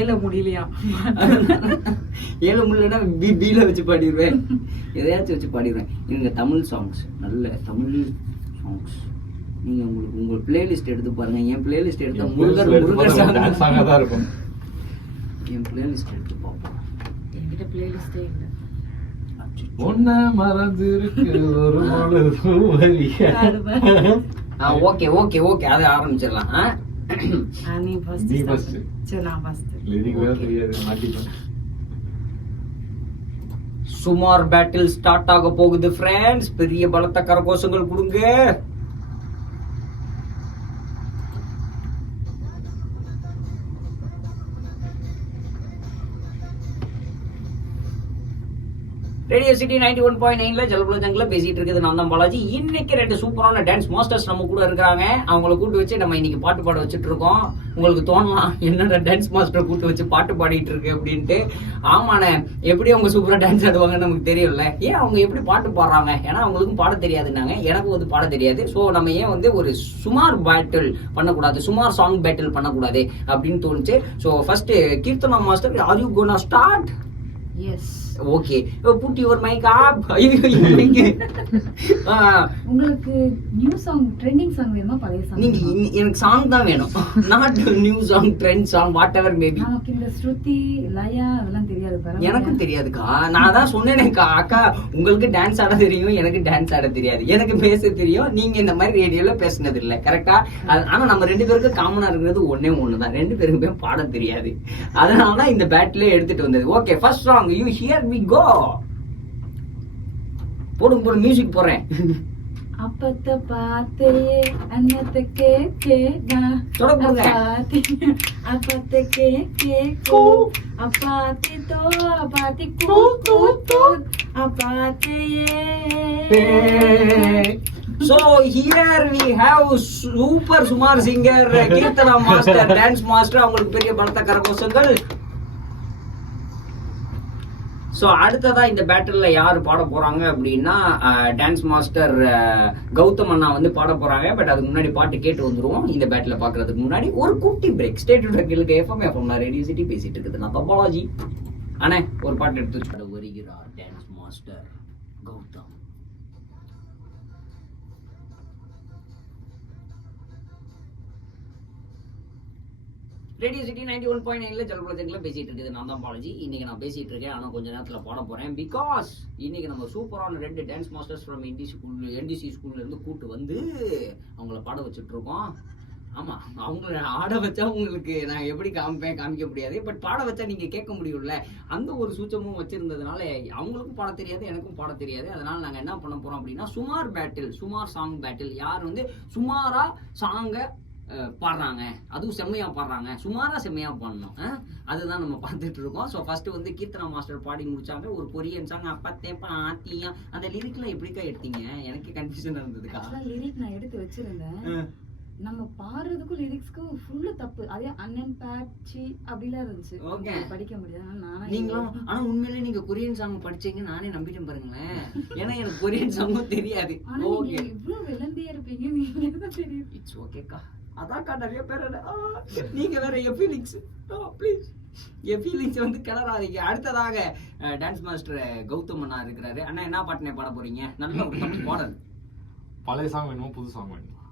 ஏல முடியலையா? ஏல முடியலன்னா பில வச்சு பாடிடுவேன், எதையாச்சும் வச்சு பாடிடுவேன். நீங்க தமிழ் சாங்ஸ், நல்ல தமிழ் சாங்ஸ் நீங்க உங்க பிளேலிஸ்ட் எடுத்து பாருங்க. என் பிளேலிஸ்ட் எடுத்தா முருகர் சாங்கா தான் இருக்கும். என் பிளேலிஸ்ட் எடுத்து பார்ப்போம். என்கிட்ட பிளேலிஸ்டே இல்ல. ஒன்ன மறந்து இருக்கு ஒரு ஓகே ஓகே ஓகே, அதை ஆரம்பிச்சிடலாம். நீ ஃபர்ஸ்ட். சரி நான் ஃபர்ஸ்ட். லிரிக் வேற தெரியாது, மாட்டிப்பேன். சுமார் பேட்டில் ஸ்டார்ட் ஆக போகுது ஃப்ரெண்ட்ஸ். பெரிய பலத்த கரகோஷங்கள் கொடுங்க. ரேடியோ சிட்டி 91.9ல ஜல்புல ஜங்கில் பேசிட்டு இருக்குது. நான் தான் பாலாஜி. இன்னைக்கு 2 சூப்பரான டான்ஸ் மாஸ்டர்ஸ் நம்ம கூட இருக்காங்க. அவங்கள கூட்டு வச்சு நம்ம இன்னைக்கு பாட்டு பாட வச்சுட்டு இருக்கோம். உங்களுக்கு தோணலாம், என்னடா டான்ஸ் மாஸ்டர் கூட்டு வச்சு பாட்டு பாடிட்டு இருக்கு அப்படின்ட்டு. ஆமாண்ணே, எப்படி அவங்க சூப்பரா டான்ஸ் ஆடுவாங்கன்னு நமக்கு தெரியும்ல. ஏன் அவங்க எப்படி பாட்டு பாடுறாங்க? ஏன்னா அவங்களுக்கும் பாட தெரியாதுன்னாங்க, எனக்கும் வந்து பாட தெரியாது. ஸோ நம்ம ஏன் வந்து ஒரு சுமார் பேட்டில் பண்ணக்கூடாது, சுமார் சாங் பேட்டில் பண்ணக்கூடாது அப்படின்னு தோணுச்சு. So first Keerthana master, are you gonna start? Yes. Okay, put your mic up. உங்களுக்கு நியூ சாங், ட்ரெண்டிங் சாங் வேணுமா பழைய சாங்? நீங்க எனக்கு சாங் தான் வேணும், not new song, trend song, what ever maybe. நமக்கு இந்த ஸ்ருதி லயா அதெல்லாம் தெரியாது பாருங்க. எனக்கும் தெரியாதுக்கா. நான் தான் சொன்னேனேக்கா, அக்கா உங்களுக்கு டான்ஸ் ஆட தெரியும், எனக்கு டான்ஸ் ஆட தெரியாது. எனக்கு பேச தெரியும், நீங்க இந்த மாதிரி ரேடியோல பேசினது இல்ல, கரெக்டா? ஆனா நம்ம 2 பேருக்கு காமனா இருக்கிறது ஒண்ணுதான், 2 பேருக்குமே பாட தெரியாது. அதனாலதான் இந்த பேட்டிலே எடுத்துட்டு வந்தது. Okay, first song, you here we go. போடுங்க மியூசிக் போறேன். அப்பத்த பாத்தே அன்னத்த கேக்கேனா அப்பத்த கேக்கேகோ அப்பாத்தி தோ அப்பாத்தி கூ கூ கூ அப்பாத்தியே. So here we have super சுமார் singer Keerthana master, dance master. அவங்களுக்கு பெரிய பலத்த கரகோஷங்கள். ஸோ அடுத்ததா இந்த பேட்டில் யார் பாட போறாங்க அப்படின்னா, டான்ஸ் மாஸ்டர் கௌதம் அண்ணா வந்து பாட போறாங்க. பட் அதுக்கு முன்னாடி பாட்டு கேட்டு வந்துருவோம். இந்த பேட்டில் பாக்குறதுக்கு முன்னாடி ஒரு குட்டி break. State FM radio city பேசிட்டு இருக்குது. நான் பாலாஜி. அண்ணே ஒரு பாட்டு எடுத்து வருகிறார் dance master Gautham. Radio city 91.9ல ஜல்புல ஜங்கில் பேசிட்டு இருக்குது. நான் தான் பாலாஜி. இன்னைக்கு நான் பேசிட்டு இருக்கேன், ஆனால் கொஞ்ச நேரத்தில் பாட போறேன். பிகாஸ் இன்னைக்கு நம்ம சூப்பரான 2 டான்ஸ் மாஸ்டர்ஸ் ஃப்ரம் என்டிசி ஸ்கூல்ல இருந்து கூட்டு வந்து அவங்கள பாட வச்சுட்டு இருக்கோம். ஆமா, அவங்கள ஆட வச்சா உங்களுக்கு நான் எப்படி காமிக்க முடியாது. பட் பாட வச்சா நீங்க கேட்க முடியும்ல. அந்த ஒரு சூச்சமும் வச்சிருந்ததுனால அவங்களுக்கும் பாட தெரியாது, எனக்கும் பாட தெரியாது. அதனால நாங்க என்ன பண்ண போறோம் அப்படின்னா, சுமார் பேட்டில், சுமார் சாங் பேட்டில். யார் வந்து சுமாரா சாங்க பாடுறாங்க, அதுவும் செம்மையா பாடுறாங்க, சுமாரா செம்மையா பாடணும், அதுதான் நம்ம பார்த்துட்டு இருக்கோம். ஸோ ஃபர்ஸ்ட் வந்து கீர்த்தனா மாஸ்டர் பாடி முடிச்சாங்க ஒரு கொரியன் சாங். அப்பத்தே பாத்தியா, அந்த லிரிக்லாம் எப்படிக்கா எடுத்தீங்க? எனக்கு கன்ஃபியூஷன் இருந்ததுக்கா. லிரிக் நான் எடுத்து வச்சிருந்தேன். நம்ம பாடுறதுக்கும் லிரிக்ஸ்க்கும் ஃபுல்லு தப்பு. அதே அண்ணன் பேட்சி அப்படிலாம் இருந்துச்சு. ஓகே, படிக்க முடியாது. நீங்களும் ஆனா உண்மையிலே நீங்க கொரியன் சாங் படிச்சீங்க, நானே நம்பிட்டேன் பாருங்களேன். ஏன்னா எனக்கு கொரியன் சாங்கும் தெரியாது. ஓகே, இவ்வளவு விளம்பியா இருப்பீங்க, நீங்க தான் தெரியும். இட்ஸ் ஓகேக்கா. அதான்க்கா நிறைய பேர் நீங்க வேற எஃபீலிங்ஸ், ப்ளீஸ் எஃபீலிங்ஸ் வந்து கிளறாதீங்க. அடுத்ததாக டான்ஸ் மாஸ்டர் கௌதம் அண்ணா இருக்கிறாரு. அண்ணா என்ன பாட்டுனே பாட போறீங்க? நல்ல ஒரு பாட்டு பாடல். பழைய சாங் வேணுமா புது சாங் வேணுமா?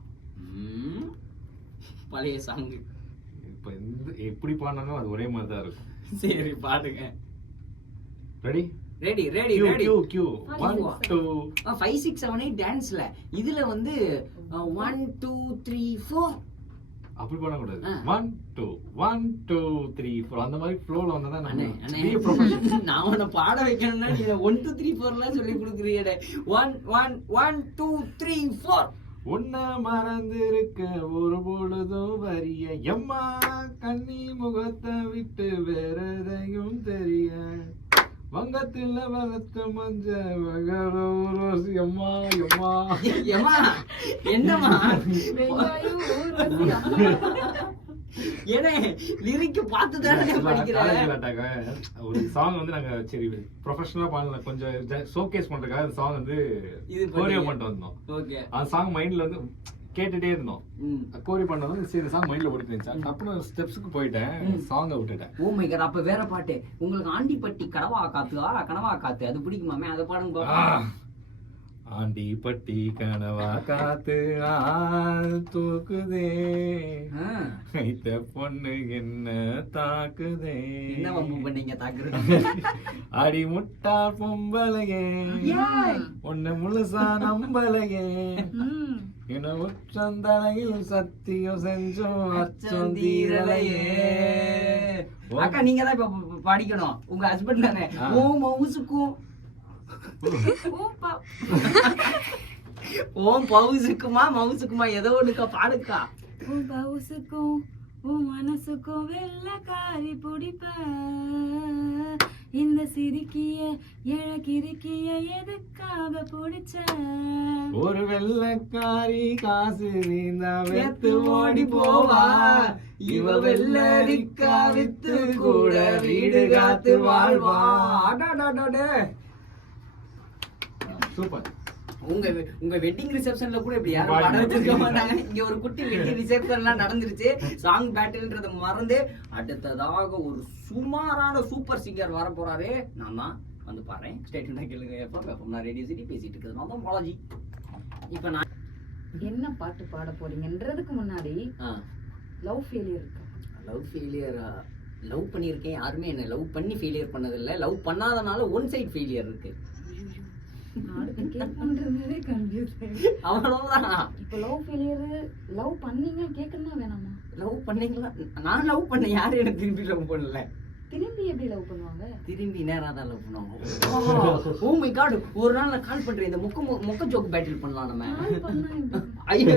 பழைய சாங். இப்ப எப்படி பாடினாலும் அது ஒரே மாதிரி தான் இருக்கும். சரி பாடுங்க. Ready ready ready ready. கியூ 1 2 5 6 7 8 டான்ஸ்ல இதுல வந்து 1 2 3 4 அப்படி பண்ண கூடாது. 1 2 1 2 3 4 அந்த மாதிரி ஃப்ளோல வந்தா நான் உன்னை பாட வைக்கணும்னா நீ 1 2 3 4லாம் சொல்லி கொடுக்குறீடே. 1 1 1 2 3 4. உன்ன மறந்திருக்க ஒரு பொழுதும் வரிய எம்மா கண்ணி முகத்தை விட்டு வேற எதையும் தெரிய வங்கத்தில் வளர்த்த மஞ்ச வகரோசி அம்மா எம்மா எம்மா என்னம்மா ஏனே லிரிக் பார்த்து தானே படிக்கிறேன். ஒரு சாங் வந்து நாங்க சரி ப்ரொஃபஷனலா பாடல, கொஞ்சம் ஷோகேஸ் பண்றதுக்காக அந்த சாங் வந்து கோரியோ பண்ணிட்டு வந்தோம். ஓகே, அந்த சாங் மைண்ட்ல வந்து கேட்டுட்டே இருந்தோம். கோரி பண்ணதும் சரி சாங் மைண்ட்ல ஓடிட்டு இருந்துச்சு. அப்புறம் ஸ்டெப்ஸ்க்கு போயிட்டேன், சாங்கை விட்டுட்டேன். ஓ மை காட், அப்ப வேற பாட்டு உங்களுக்கு ஆண்டிப்பட்டி கனவா காத்து அது பிடிக்குமாமே, அதை பாடுங்க. ஆண்டிப்பட்டி கனவா காத்து ஆள் தூக்குதே, இந்த பொண்ணு என்ன தாக்குதே. என்ன வம்பு பண்ணீங்க தாக்குறது? அடி முட்டா பொம்பளையே, ஒண்ணு முழுசா நம்பலையே, என்ன உச்சந்தலையில் சத்தியம் செஞ்சோம் அச்சம் தீரலையே. அக்கா நீங்க தான் இப்ப படிக்கணும், உங்க ஹஸ்பண்ட் தானே. ஓ மவுசுக்கும் ஓம் பவுசுக்குமா மவுசுக்குமா ஏதோ ஒண்ணுக்கா பாடுக்கா. உன் பவுசுக்கும் உன் மனசுக்கும் வெள்ளக்காரி பிடிப்ப, இந்த சிரிக்கிய இழக்கிருக்கிய எதுக்காக பிடிச்ச. ஒரு வெள்ளக்காரி காசு நீந்தா வெத்து ஓடி போவா, இவ வெள்ளரிக்கா வித்து கூட வீடு காத்து வாழ்வா. சூப்பர். உங்க வெட்டிங் ரிசப்ஷன்ல கூட இப்படி யாரும் பாட வச்சிருக்க மாட்டாங்க. இங்க ஒரு குட்டி வெட்டிங் ரிசப்ஷன்லாம் நடந்துருச்சு. சாங் பேட்டில்ன்றத மறந்து அடுத்ததாக ஒரு சுமாரான சூப்பர் சிங்கர் வர போறாரு. நான் தான் வந்து பாடுறேன். ஸ்டேட்மெண்டா கேளுங்க. எப்ப நான் ரேடியோ சிட்டி பேசிட்டு இருக்கிறது நான் தான் பாலாஜி. இப்ப நான் என்ன பாட்டு பாட போறீங்கன்றதுக்கு முன்னாடி லவ் ஃபெயிலியர் இருக்கு. லவ் ஃபெயிலியர் லவ் பண்ணியிருக்கேன். யாருமே என்ன லவ் பண்ணி ஃபெயிலியர் பண்ணதில்லை. லவ் பண்ணாதனால ஒன் சைட் ஃபெயிலியர் இருக்கு. அவ்வளவுதான். இப்ப லவ் ஃபெயிலியர், லவ் பண்ணீங்க கேட்கணுமா வேணாமா? லவ் பண்ணீங்களா? நான் லவ் பண்ண யாரும் எனக்கு திரும்பி லவ் பண்ணல. திரும்பி எப்படி லவ் பண்ணுவாங்க? திரும்பி நேரா தான் லவ் பண்ணுவாங்க. ஓ மை காட், ஒரு நாள் நான் கால் பண்றேன். இந்த மொக்க ஜோக் பேட்டில் பண்ணலாம் நம்ம. ஐயோ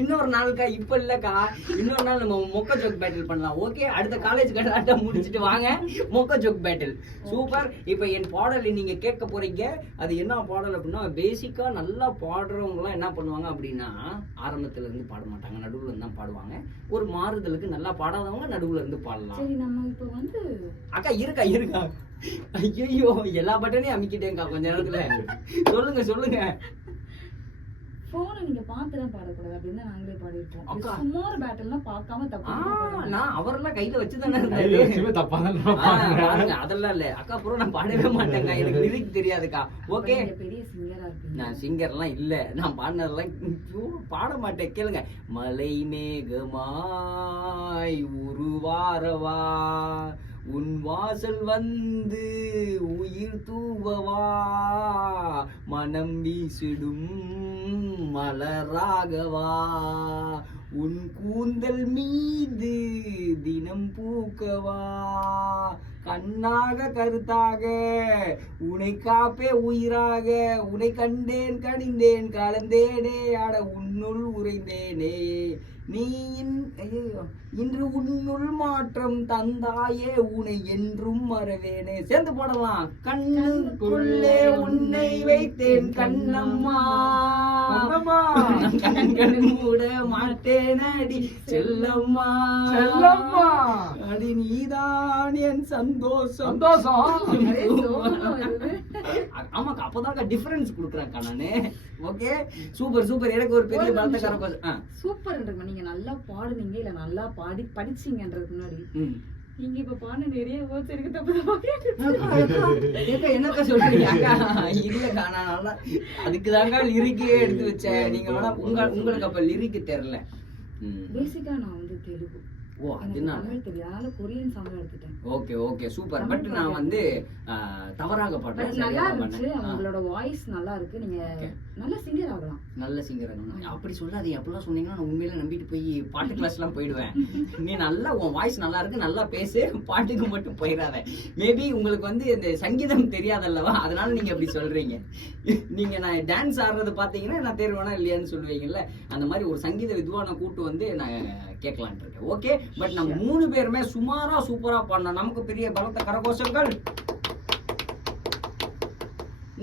இன்னொரு நாளுக்கா, இப்ப இல்லக்கா, இன்னொரு நாள் நம்ம மொக்க ஜோக் பேட்டில் பண்ணலாம். ஓகே, அடுத்த காலேஜ் கட்டாட்ட முடிச்சுட்டு வாங்க, மொக்க ஜோக் பேட்டில். சூப்பர். இப்ப என் பாடல் நீங்க கேட்க போறீங்க. அது என்ன பாடல் அப்படின்னா, பேசிக்கா நல்லா பாடுறவங்க எல்லாம் என்ன பண்ணுவாங்க அப்படின்னா, ஆரம்பத்துல இருந்து பாட மாட்டாங்க, நடுவுல இருந்து தான் பாடுவாங்க. ஒரு மாறுதலுக்கு நல்லா பாடாதவங்க நடுவுல இருந்து பாடலாம். சரி, நம்ம இப்ப வந்து அக்கா இருக்கா. ஐயோ எல்லா பட்டனையும் அமைக்கிட்டேங்கா கொஞ்ச நேரத்துல. சொல்லுங்க. போன நீங்க பாத்துதான் பாடக்கூடாது அப்படின்னு நாங்களே பாடிருப்போம். சுமார் பேட்டில்னா பார்க்காம தப்பு. நான் அவரெல்லாம் கையில வச்சுதானே இருந்தாரு. பாருங்க, அதெல்லாம் இல்ல அக்கா. அப்புறம் நான் பாடவே மாட்டேங்க, எனக்கு லிரிக் தெரியாதுக்கா. ஓகே, பெரிய சிங்கரா இருக்கு. நான் சிங்கர்லாம் இல்ல, நான் பாடினதெல்லாம் பாட மாட்டேன். கேளுங்க. மலை மேகமாய் உருவாரவா, உன் வாசல் வந்து உயிர் தூவவா, மனம் வீசிடும் மலராகவா, உன் கூந்தல் மீது தினம் பூக்கவா, கண்ணாக கருத்தாக உன்னை காப்பே உயிராக, உன்னை கண்டேன் கனிந்தேன் கலந்தேனே, அட உன்னுள் உறைந்தேனே, நீ இன்று உன்னுள் மாற்றம் தந்தாயே, உன்னை என்றும் மறவேனே. சேர்ந்து போடலாம். கண்ணுக்குள்ளே உன்னை வைத்தேன் கண்ணம்மா, கண்கள் மூட மாட்டேன் அடி செல்லம்மா, அடி நீதான் என் சந்தோஷம். ஆமாக்கா, அப்பதான்க்கா டிஃபரன்ஸ் கொடுக்குறேன்க்கா நானு. Okay, super. எனக்கு ஒரு பெரிய பலத்தக்கார சூப்பர். நீங்க நல்லா பாடுனீங்க இல்ல நல்லா பாடி படிச்சீங்கன்றதுக்கு முன்னாடி நீங்க இப்ப பாடு நிறைய வேர்ட்ஸ் இருக்கு. தப்பு என்னக்கா சொல்றீங்க? இல்லக்கா, நான் நல்லா அதுக்குதாங்க லிரிக்கே எடுத்து வச்சேன். நீங்க வேணா உங்களுக்கு அப்ப லிரிக்கு தெரியல. பேசிக்கா நான் வந்து தெலுங்கு. ஓ, அதனால தெரியாத கொரியன் சாங் எடுத்துட்டேன். Okay super. பட் நான் வந்து தவறாக பாட்டேன். நல்லா இருந்துச்சு. உங்களோட வாய்ஸ் நல்லா இருக்கு. நீங்க நல்ல சிங்கர் ஆகலாம். நல்ல சிங்கர் ஆகலாம். அப்படி சொல்லாதீங்க. அப்படிலாம் சொன்னீங்கன்னா நான் உண்மையில நம்பிட்டு போய் பாட்டு கிளாஸ் எல்லாம் போயிடுவேன். நீ நல்லா, உன் வாய்ஸ் நல்லா இருக்கு, நல்லா பேசு, பாட்டுக்கு மட்டும் போயிடாத. மேபி உங்களுக்கு வந்து இந்த சங்கீதம் தெரியாதல்லவா, அதனால நீங்க அப்படி சொல்றீங்க. நீங்க நான் டான்ஸ் ஆடுறது பாத்தீங்கன்னா நான் தேர்வானா இல்லையான்னு சொல்லுவீங்கல்ல, அந்த மாதிரி ஒரு சங்கீத வித்வான கூட்டு வந்து நான் கேட்கலான்ட்டு இருக்கேன். ஓகே, பட் நம்ம 3 பேருமே சுமாரா சூப்பரா பண்ணோம். நமக்கு பெரிய பலத்த கரகோஷங்கள்.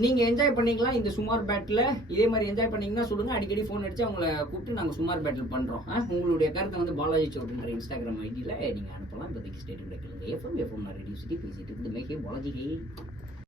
நீங்க என்ஜாய் பண்ணிக்கலாம் இந்த சுமார் பேட்டில். இதே மாதிரி என்ஜாய் பண்ணீங்கன்னா சொல்லுங்க, அடிக்கடி ஃபோன் அடிச்சு அவங்கள கூப்பிட்டு நாங்கள் சுமார் பேட்டில் பண்றோம். உங்களுடைய கருத்தை வந்து பாலாஜி அப்படின்ற இன்ஸ்டாகிராம் ஐடியில் நீங்க அனுப்பலாம். இப்போதைக்கு ஸ்டேட் கேளுங்க. எஃப்எம் ரேடியோ சிட்டி பேசிட்டு இருக்குது. பாலாஜி